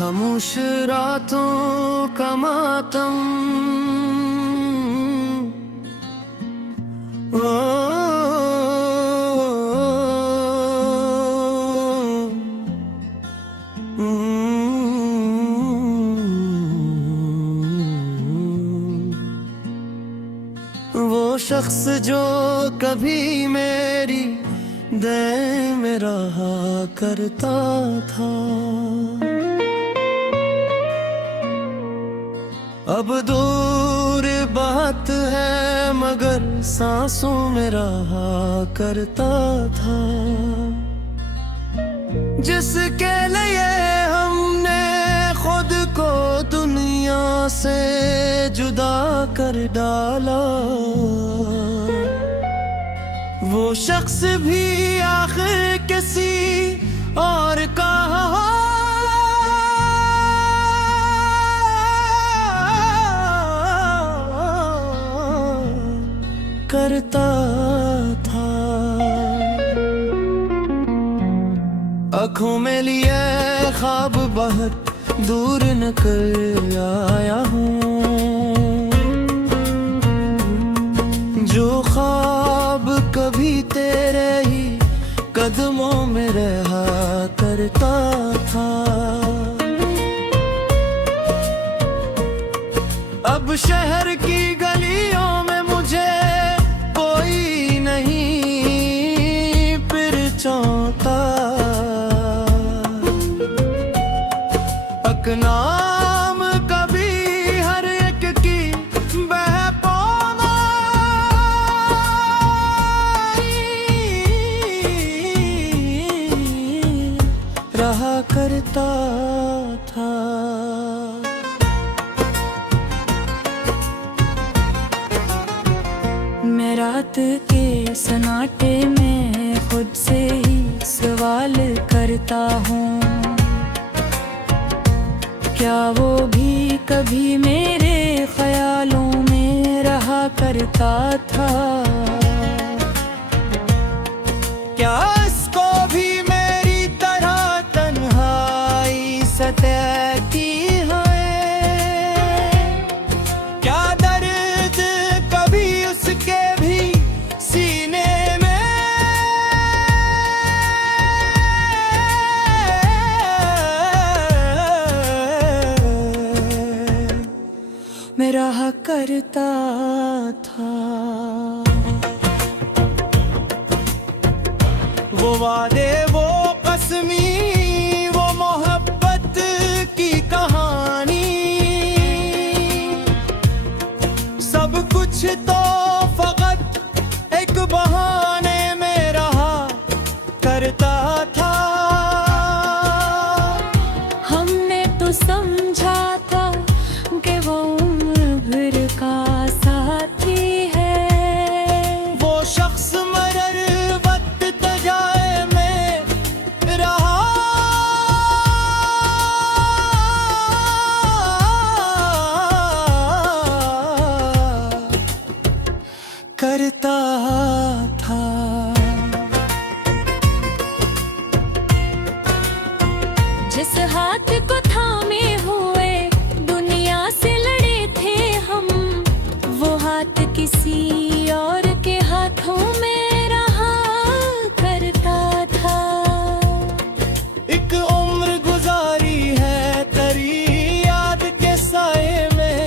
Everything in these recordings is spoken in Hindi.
खामोश रातों का मातम, वो शख्स जो कभी मेरी दे में रहा करता था, अब दूर बात है मगर सांसों में रहा करता था। जिसके लिए हमने खुद को दुनिया से जुदा कर डाला, वो शख्स भी आखिर किसी और का करता था। आँखों में लिए ख्वाब बहुत दूर निकल आया हूँ, जो ख्वाब कभी तेरे ही कदमों में रहा करता था। अब शहर की गलियों में मुझे कोई नहीं पहचानता, नाम कभी हर एक की बहपौना रहा करता था। मैं रात के सन्नाटे में खुद से ही सवाल करता हूँ, क्या वो भी कभी मेरे ख्यालों में रहा करता था? क्या इसको भी मेरी तरह तन्हाई सताती है? क्या दर्द कभी उसके भी सीने में रहा करता था? वो वादे, वो कसमी, वो मोहब्बत की कहानी, सब कुछ तो फकत एक बहाने में रहा करता था। हमने तो समझा था कि वो का साथी है, वो शख्स मरर वक्त तजाए में रहा करता था। जिस हाथ को थामे हुए दुनिया से लड़े थे हम, वो हाथ किसी और के हाथों में रहा करता था। एक उम्र गुजारी है तेरी याद के साए में,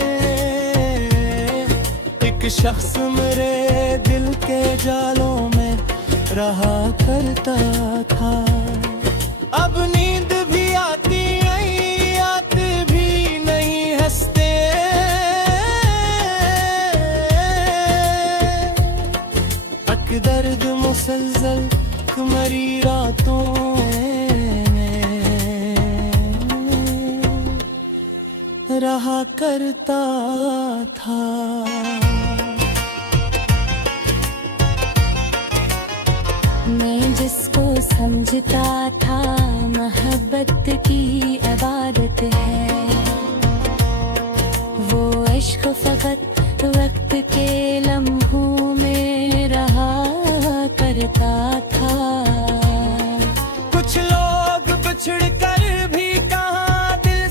एक शख्स मेरे दिल के जालों में रहा करता था। अब नींद भी आती नहीं, आती भी नहीं, हंसते दर्द मुसलसल मरी रातों में रहा करता था। मैं जिसको समझता था मोहब्बत की इबादत है, वो इश्क फकत वक्त के लम्हों में रहा करता था। कुछ लोग बिछड़ कर भी कहाँ दिल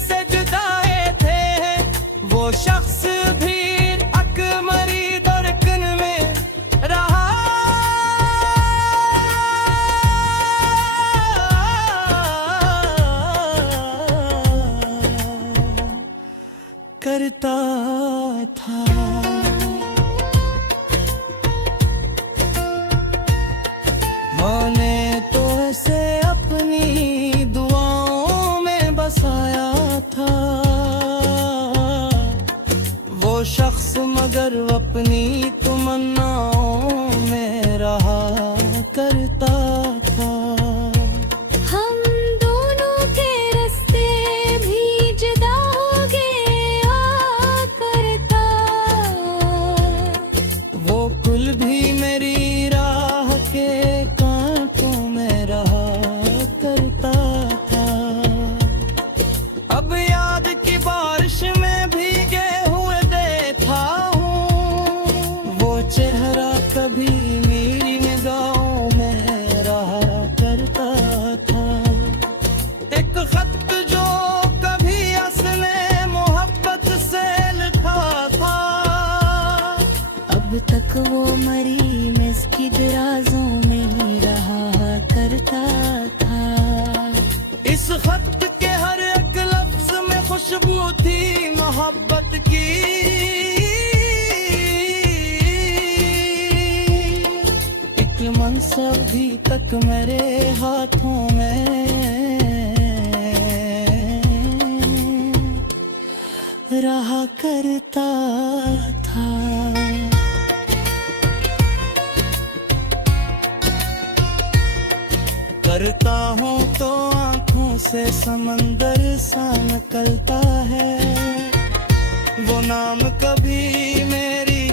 मैंने तो ऐसे अपनी दुआओं में बसाया था वो शख्स, मगर अपनी तमन्नाओं में रहा करता था। हम दोनों के रास्ते भी जुदा हो गया करता, वो कुल भी मेरी राह के कांटों में रहा करता था। अब याद की बारिश में भीगे हुए देखा हूँ वो चेहरा कभी मेरी निगाहों में रहा करता था। एक खत जो कभी असले मोहब्बत से लिखा था, अब तक वो मरी मस्जिद राजों में रहा करता था। इस खत के हर एक लफ्ज में खुशबू थी मोहब्बत की। एक मंसब भी तक मेरे हाथों में रहा करता था। करता हूँ तो आँखों से समंदर सा निकलता है वो नाम कभी मेरी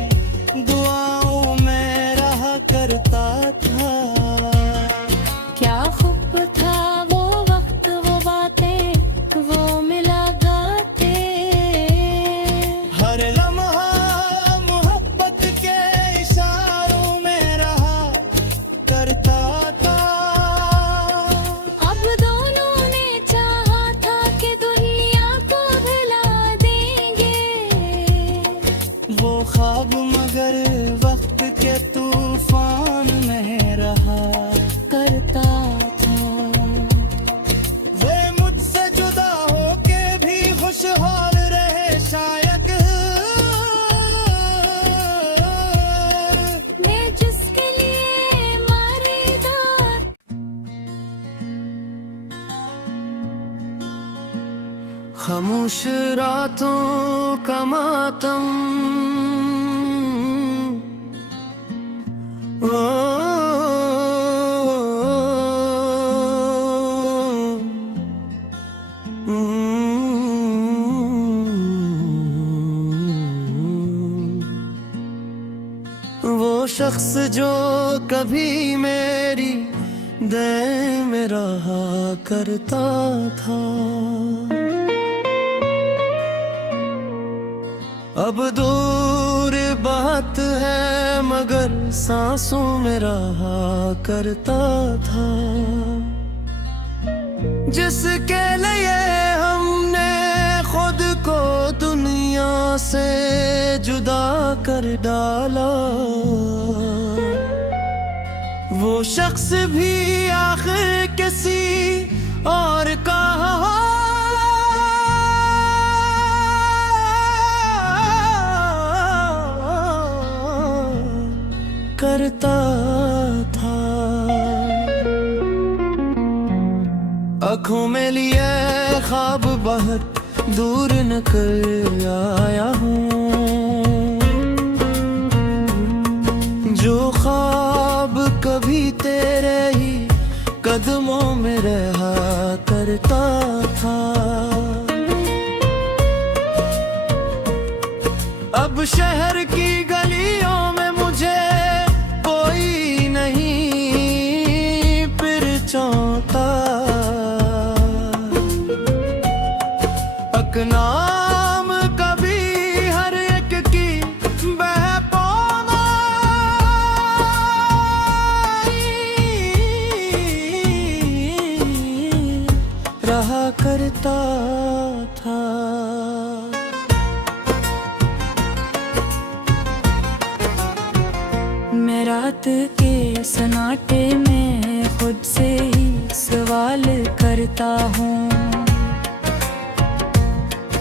दुआओं में रहा करता था। क्या खूब था वो वक्त, वो बातें, वो मुलाकातें। हर लम्हा मोहब्बत के इशारों में रहा करता था। अब दोनों ने चाहा था कि दुनिया को भुला देंगे वो ख्वाब मगर वक्त के तूफान में रहा करता था। वे मुझसे जुदा होके भी खुशहाल रहे शायद। मैं जिसके लिए मरीदा, खामोश रातों का मातम, वो शख्स जो कभी मेरी दे में रहा करता था, अब दूर बात है मगर सांसों में रहा करता था। जिसके लिए हमने खुद को दुनिया से जुदा कर डाला, वो शख्स भी आखिर किसी और का करता था। आँखों में लिए ख्वाब बहुत दूर निकल आया हूँ, जो ख्वाब कभी तेरे ही कदमों में रहा करता था। अब शहर की गलियों में मुझे कोई नहीं फिर चाहता, नाम कभी हर एक की बहपौना रहा करता था। मैं रात के सन्नाटे में खुद से ही सवाल करता हूँ,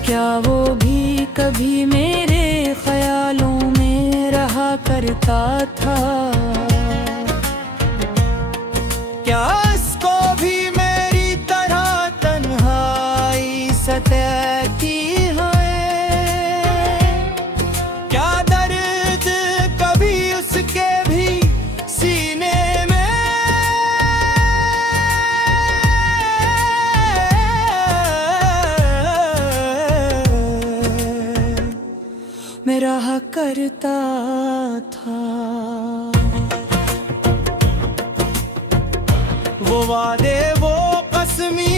क्या वो भी कभी मेरे ख्यालों में रहा करता था। करता था। वो वादे, वो कसमी,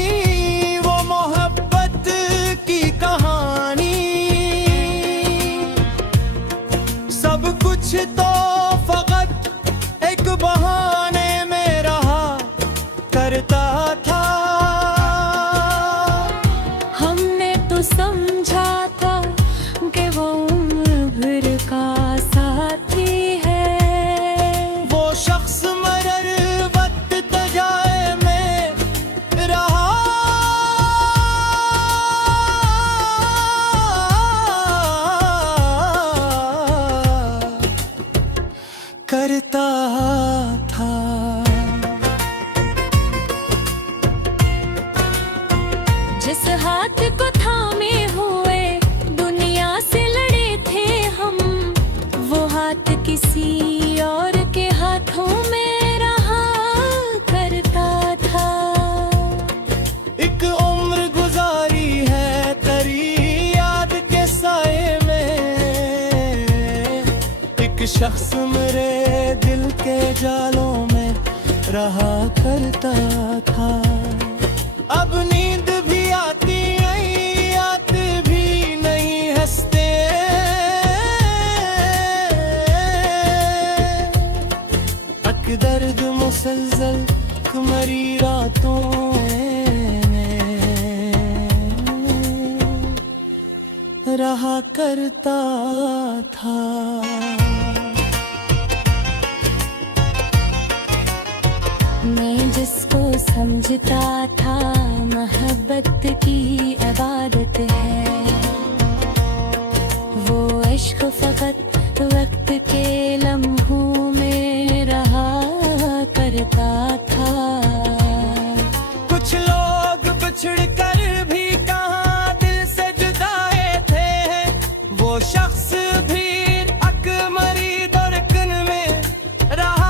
वो मोहब्बत की कहानी, सब कुछ तो फकत एक बहाने में रहा करता था। हमने तो समझा था कि वो उम्र भर का साथी है। वो शख्स मरर वक्त तजाए में रहा करता था। जिस हाथ को थामे हुए दुनिया से लड़े थे हम, वो हाथ किसी और के हाथों में रहा करता था। एक उम्र गुजारी है तेरी याद के साए में, एक शख्स मेरे दिल के जालों में रहा करता था। अब नींद भी आती नहीं, आती भी नहीं, हंसते अक दर्द मुसलसल मरी रातों में रहा करता था। मैं जिसको समझता था मोहब्बत की इबादत है, वो इश्क फकत वक्त के लम्हों में रहा करता था। कुछ लोग बिछड़ कर भी कहाँ दिल से जुदाए थे, वो शख्स भी अकमरी दरकन में रहा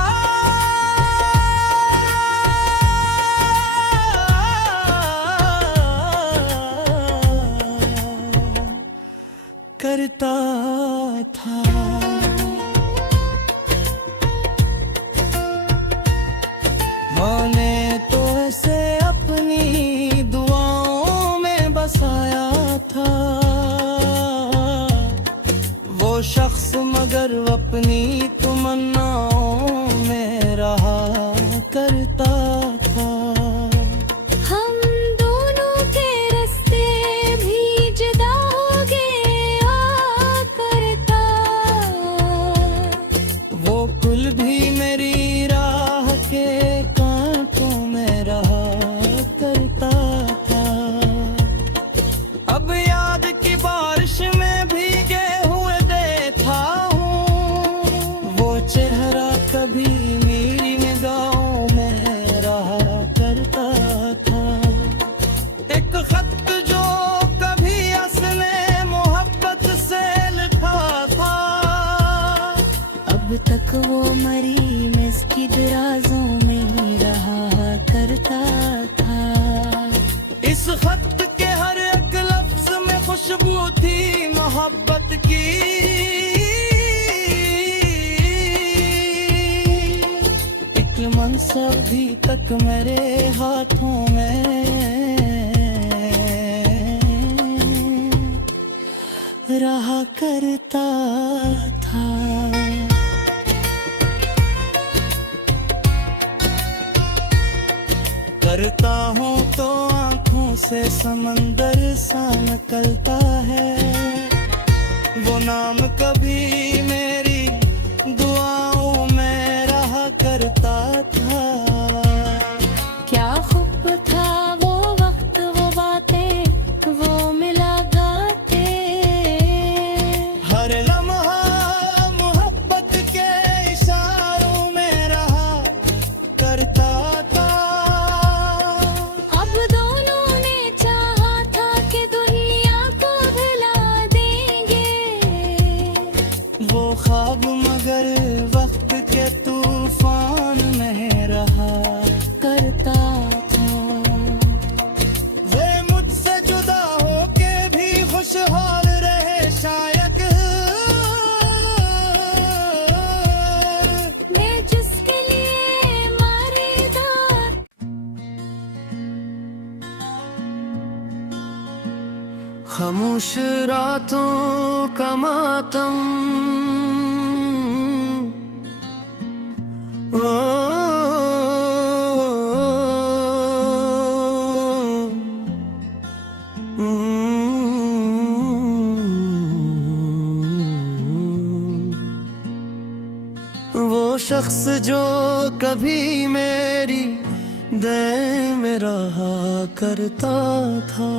करता था। मैंने तो ऐसे अपनी दुआओं में बसाया था, वो शख्स मगर अपनी तमन्नाओं में रहा करता था। हम दोनों के रास्ते भी जुदा हो गए करता, वो कुल भी मेरी राह के कांटों में रहा करता था। अब याद की बारिश में भीगे हुए देखा हूँ, वो चेहरा कभी मेरी निगाहों में रहा करता था। एक खत जो कभी असले मोहब्बत से लिखा था, अब तक वो मरी मस्जिद राजों में रहा करता था। इस खत के हर एक लफ्ज में खुशबू थी मोहब्बत की, एक मंसब भी तक मेरे हाथों में रहा करता था। करता हूँ तो आँखों से समंदर सा निकलता है, वो नाम कभी मेरी दुआओं में रहा करता था। क्या खूब था वो वक्त, वो बातें, वो मुलाकातें, हर लम्हा मोहब्बत के इशारों में रहा करता था। अब दोनों ने चाहा था कि दुनिया को भुला देंगे, वो ख्वाब मगर वक्त के तूफान में रहा खामोश रातों का मातम, वो शख्स जो कभी मेरी दे में रहा करता था,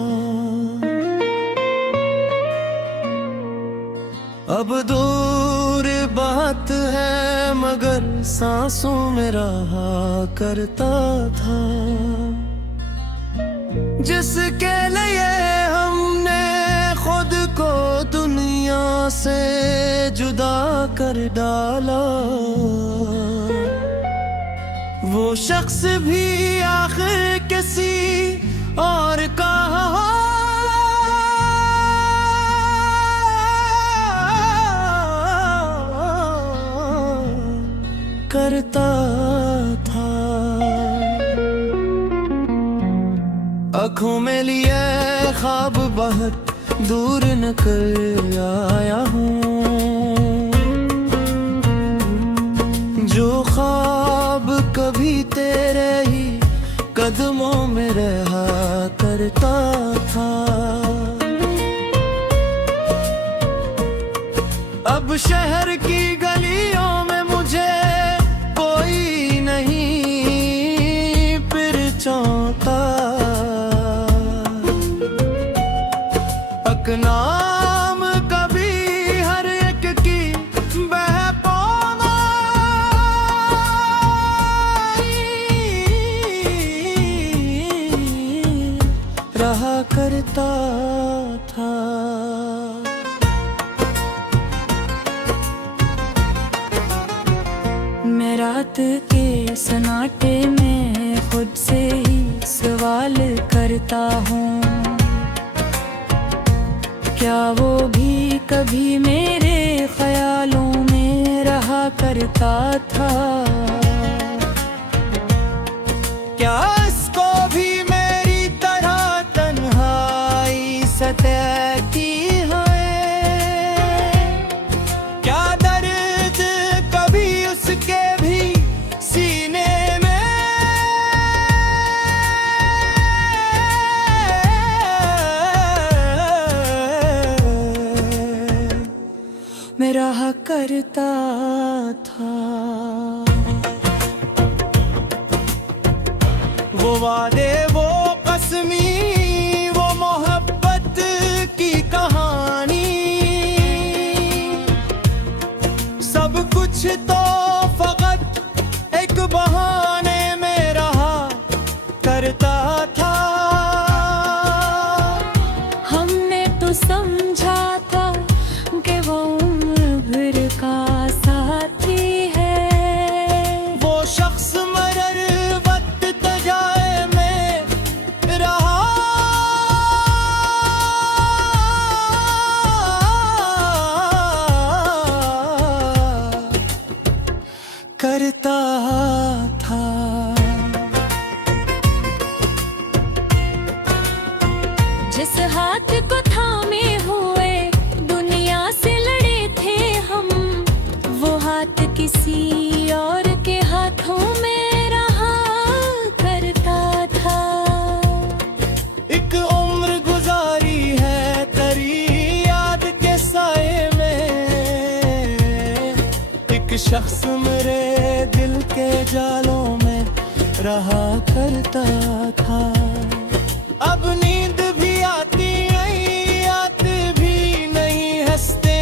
अब दूर बात है मगर सांसों में रहा करता था। जिसके लिए हमने खुद को दुनिया से जुदा कर डाला, वो शख्स भी आखिर किसी और का करता था। आँखों में लिए ख्वाब बहुत दूर निकल आया हूँ, जो ख्वाब कभी तेरे ही कदमों में रहा करता था। अब शहर की गलियों में मुझे कोई नहीं फिर चाहता, नाम कभी हर एक की बह पाना रहा करता था। मैं रात के सन्नाटे में खुद से ही सवाल करता हूँ, क्या वो भी कभी मेरे ख्यालों में रहा करता था। क्या इसको भी मेरी तरह तन्हाई सताती है, क्या दर्द कभी उसके भी सीने में रहा करता था। वो वादे, वो कसमी, वो मोहब्बत की कहानी, सब कुछ तो फकत एक बहाने में रहा करता था। हमने तो समझा था कि वो उम्र का साथी है, वो शख्स मरर वक्त तजाए में रहा करता था। जिस हाथ को थामे हुए दुनिया से लड़े थे हम, वो हाथ किसी और के हाथों में रहा करता था। एक उम्र गुजारी है तेरी याद के साए में, एक शख्स मेरे दिल के जालों में रहा करता था। अब नींद भी आती नहीं, आती भी नहीं, हंसते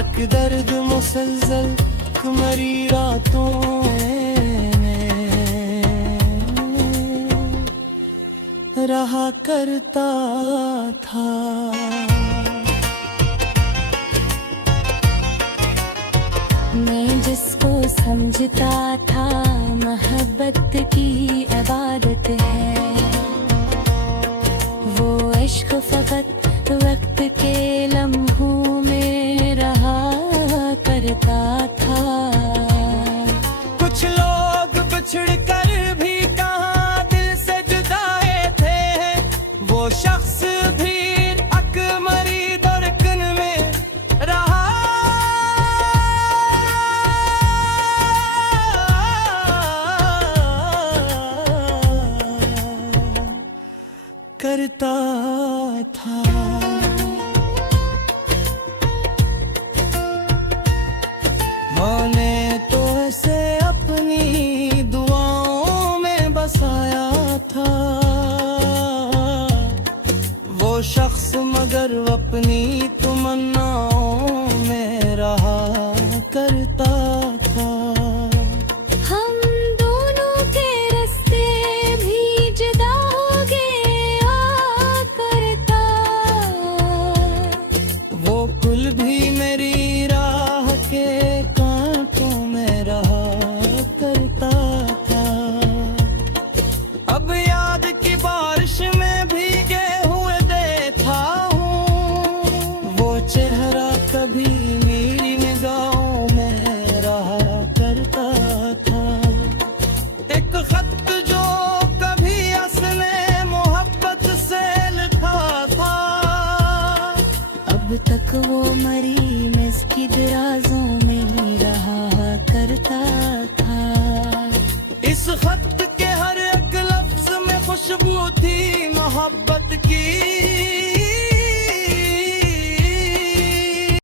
अक दर्द मुसलसल मरी रातों में रहा करता था। मैं जिसको समझता था मोहब्बत की इबादत है, वो इश्क फकत वक्त के लम्हों में रहा करता था। कुछ लोग बिछड़ कर भी कहाँ दिल कर अपनी तमन्नाओं में रहा करता था। हम दोनों के रास्ते भी जुदा हो गए करता। वो पुल भी मेरी राह के कांटों में रहा करता था। अब याद की बारिश में भीगे हुए देखा हूँ, वो चेहरा कभी मेरी निगाहों में रहा करता था। एक खत जो कभी असले मोहब्बत से लिखा था, अब तक वो मरी मेज़ की दराजों में रहा करता था। इस खत के हर एक लफ्ज में खुशबू